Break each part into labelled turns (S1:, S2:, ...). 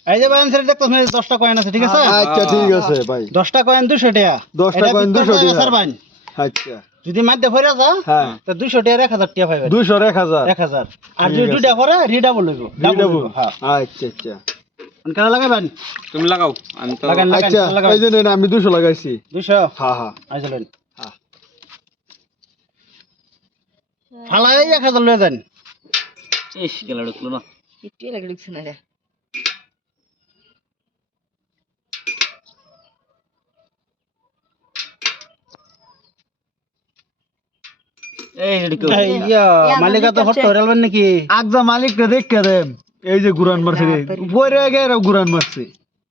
S1: এই যে ভাই আনসার দেখতেছ না 10টা কয়েন আছে ঠিক আছে?
S2: আচ্ছা ঠিক আছে ভাই।
S1: 10টা কয়েন 200 টাকা।
S2: 10টা কয়েন 200 টাকা
S1: স্যার ভাই।
S2: আচ্ছা।
S1: যদি মাঝে ভরে যা
S2: হ্যাঁ
S1: তো 200 টাকা 1000 টাকা পাইবেন।
S2: 200 1000
S1: 1000 আর যদি দুইটা ভরে রিডাবল হইব।
S2: ডাবল।
S1: হ্যাঁ
S2: আচ্ছা আচ্ছা।
S1: কেন লাগাবেন?
S3: তুমি লাগাও আমি তো
S1: লাগান লাগান
S2: আচ্ছা
S1: লাগান।
S2: এই যে নেন আমি 200 লাগাইছি।
S1: 200
S2: হ্যাঁ হ্যাঁ
S1: আইজলেন।
S2: হ্যাঁ।
S1: ফালাই 1000 লয়ে যান।
S3: ইস গেল ঢুকলো না
S4: একটু লাগে ঢুকছে না রে
S3: এই ঢুকো
S1: ইয়া মালিকা তো হট হইরালবেন নাকি?
S2: আগজা মালিককে দেখকে দেন এই যে গুরান মারছে রে পরে গেরা গুরান মারছে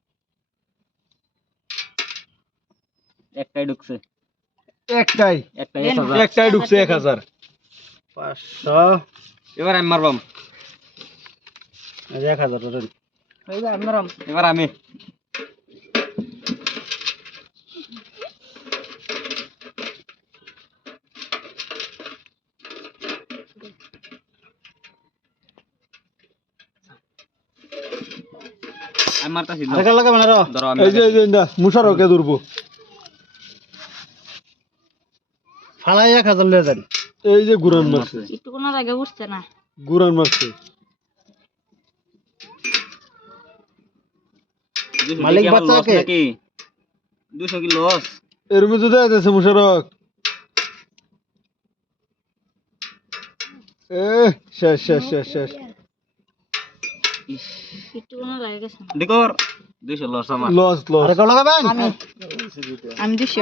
S3: একটাই ঢুকছে
S2: একটাই
S3: একটাই
S2: একটাই ঢুকছে 1000
S1: 500
S3: এবার আমি মারবাম
S1: এই যে 1000 ধরেন।
S4: ওই যে আপনারা
S3: এবার আমি আমি মারতাছি
S1: আরেকটা লাগাবেন আরো।
S3: ধরো আমি
S2: এই যে না মুশারকে ধরবো
S1: ফালাই 1000 লয়ে যান।
S2: এই যে গুরান মারছে
S4: একটু কোনো লাগে উঠছে না
S2: গুরান মারছে
S1: মালিক বাচ্চাকে
S3: নাকি 200 কি লস
S2: এর মধ্যে দেয়া যাচ্ছে মুশারক এ শেষ শেষ শেষ শেষ
S4: একটু কোনো লাগে গেছে
S3: দেখো 200 লস আমার
S2: লস লস
S1: আরেকটা লাগাবেন?
S4: আমি 200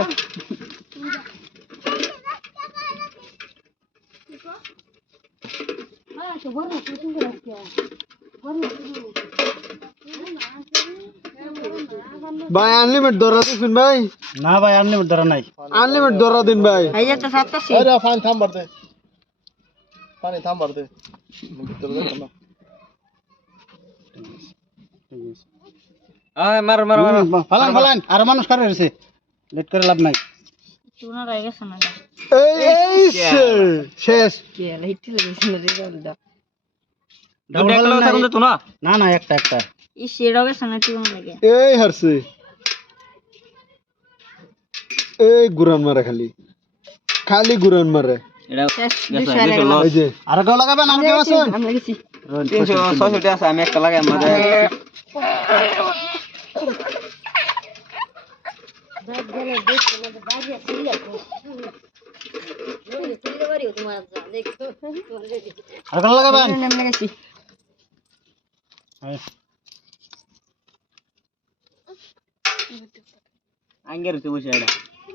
S2: ভাই আনলিমিট ধরা দিন ভাই
S1: না ভাই আনলিমিট ধরা নাই।
S2: আনলিমিট ধরা দিন ভাই
S4: এই যে তো 87
S5: আরে পানি থামবার দে পানি থামবার দে ভিতরে যাবো না
S3: আয় মার মার মার
S1: ফালান ফালান আর মানুষ কারে রইছে লেট করে লাভ নাই।
S4: একটু কোনো লাগে গেছে না
S2: এই শেষ
S4: কি হলো একটু লাগে গেছে না রে বলদা
S1: ডাবল
S3: দুটো
S1: ফালান
S3: একটা
S1: নাই।
S3: তো না
S1: না না একটা একটা
S4: এই শেড়ো গেছে না একটু কোনো লাগে
S2: এই হারছে এই গুরান মারে খালি খালি গুরান মারে
S3: এটা
S4: শেষ
S3: গেছে
S4: 200 লাগে
S3: 200 লস
S2: এই যে
S1: আরেকটা লাগাবেন আর কেউ আছেন?
S4: আমি লাগেছি
S3: 300 600 টাকা আছে আমি একটা লাগাই আমাদের
S1: আরেকটা লাগাবেন?
S4: আমি লাগেছি
S3: আঙ্গের হচ্ছে বসে এটা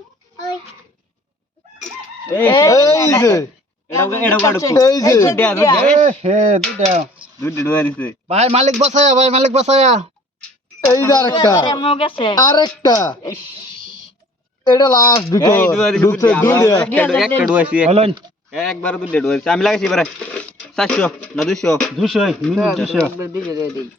S2: এই যে
S3: এটা ঢুকছে
S2: এই যে
S1: হে দুইটা
S3: দুটো ডুয়া দিছে
S1: ভাই মালিক বাঁচায়া ভাই মালিক বাঁচায়া।
S2: এই যে আরেকটা
S4: এমন গেছে
S2: আরেকটা এটা লাস্ট দুটো
S3: এই ডুয়া দিছে
S2: ঢুকছে দুইটা
S3: একটা ডুয়াইছি
S1: হলেন
S3: একবার দুটো ডুয়াইছি আমি লাগাইছি এবারে 400 না 200
S1: 200 মিনিট 200
S4: দিকে দিয়ে দিই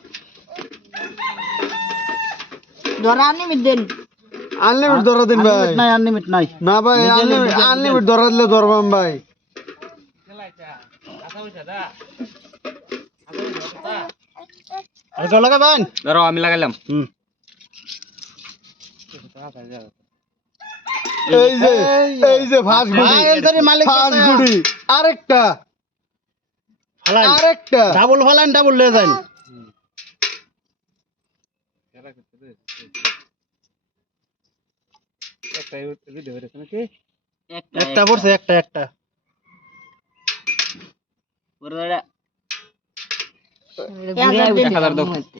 S4: ধরা আনি দেন
S2: আনলিমিট ধরা দিন ভাই
S1: আনলিমিট নাই আনলিমিট নাই।
S2: না ভাই আনলিমিট ধরা দিলে ধরবাম ভাই
S1: আরেকটা লাগাবেন?
S3: ধরো আমি লাগাইলাম
S1: হুম
S2: এই যে ফার্স্ট গুড়ি
S1: ভাই এলসারি মালিক
S2: ফার্স্ট
S1: বাঁচায়া।
S2: গুড়ি আরেকটা
S1: ফালান
S2: আরেকটা
S1: ডাবল ফালান ডাবল লয়ে যান। একটা পড়ছে একটা একটা
S3: ওরে
S4: ঘুরে
S3: 1000 দাও